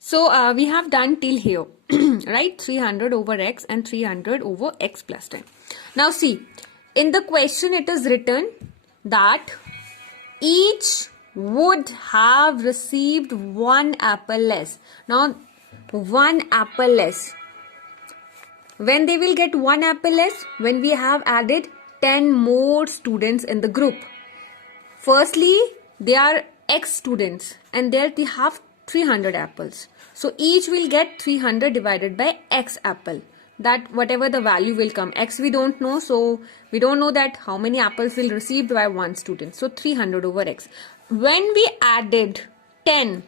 So we have done till here, right? 300 over x and 300 over x plus 10. Now see, in the question it is written that each would have received one apple less. Now, one apple less. When they will get one apple less? When we have added 10 more students in the group. Firstly, they are x students and there they have 300 apples. So each will get 300 divided by x apple. That whatever the value will come. X we don't know, so we don't know that how many apples will received by one student. So 300 over x. When we added 10,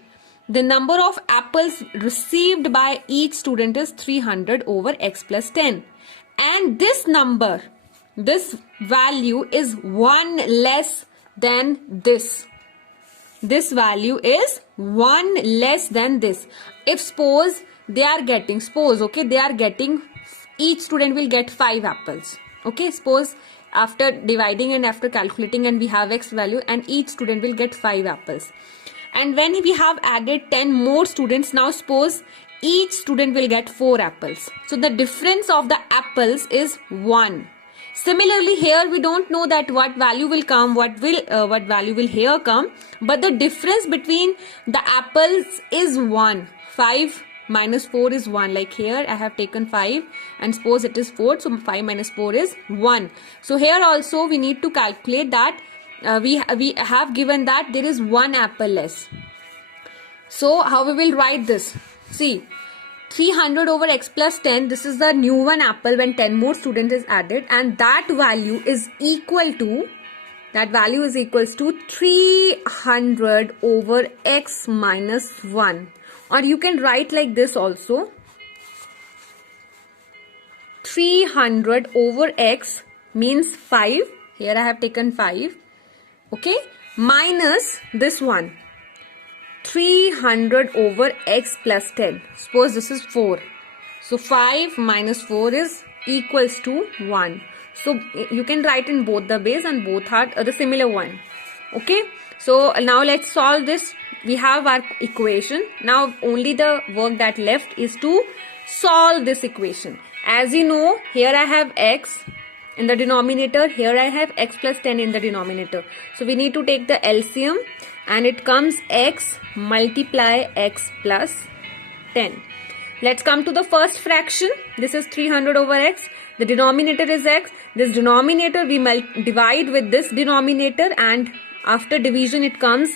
the number of apples received by each student is 300 over x plus 10. And this number, this value is 1 less than this. This value is 1 less than this. If suppose they are getting, each student will get 5 apples. Okay, suppose after dividing and after calculating and we have x value and each student will get 5 apples. And when we have added 10 more students, now suppose each student will get 4 apples. So the difference of the apples is 1. Similarly, here we don't know that what value will come, what value will here come, but the difference between the apples is 1. 5 minus 4 is 1. Like here I have taken 5 and suppose it is 4, so 5 minus 4 is 1. So here also we need to calculate that we have given that there is 1 apple less. So how we will write this? See, 300 over x plus 10, this is the new one apple when 10 more students is added, and that value is equal to 300 over x minus 1. Or you can write like this also. 300 over x means 5. Here I have taken 5. Okay. Minus this one. 300 over x plus 10. Suppose this is 4. So 5 minus 4 is equals to 1. So you can write in both the base and both are the similar one. Okay. So now let's solve this. We have our equation. Now only the work that left is to solve this equation. As you know, here I have x in the denominator. Here I have x plus 10 in the denominator. So we need to take the LCM and it comes x multiply x plus 10. Let's come to the first fraction. This is 300 over x. The denominator is x. This denominator we divide with this denominator and after division it comes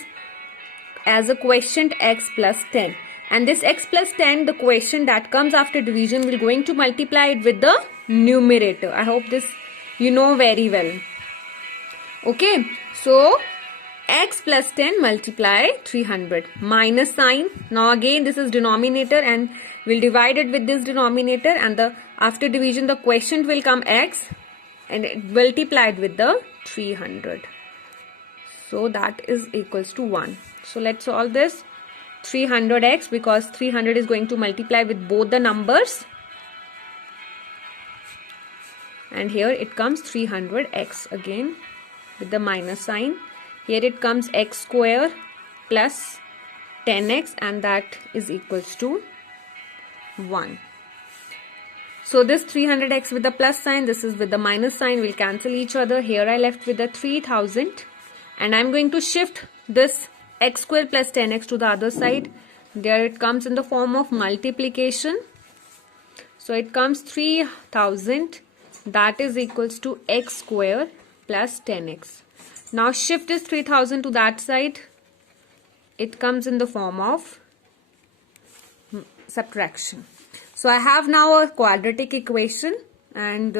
as a quotient x plus 10. And this x plus 10, the quotient that comes after division, we're going to multiply it with the numerator. I hope this you know very well. Okay, so x plus 10 multiply 300 minus sign. Now again this is denominator and we'll divide it with this denominator, and the after division the quotient will come x and it multiplied with the 300. So that is equals to 1. So let's solve this. 300x, because 300 is going to multiply with both the numbers. And here it comes 300x again with the minus sign. Here it comes x square plus 10x and that is equals to 1. So this 300x with the plus sign, this is with the minus sign, will cancel each other. Here I left with the 3000 and I'm going to shift this x square plus 10x to the other side. There it comes in the form of multiplication. So it comes 3000, that is equals to x square plus 10x. Now shift this 3000 to that side. It comes in the form of subtraction. So I have now a quadratic equation, and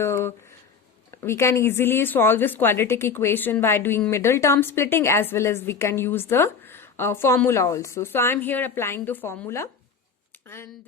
we can easily solve this quadratic equation by doing middle term splitting, as well as we can use the formula also. So I am here applying the formula, and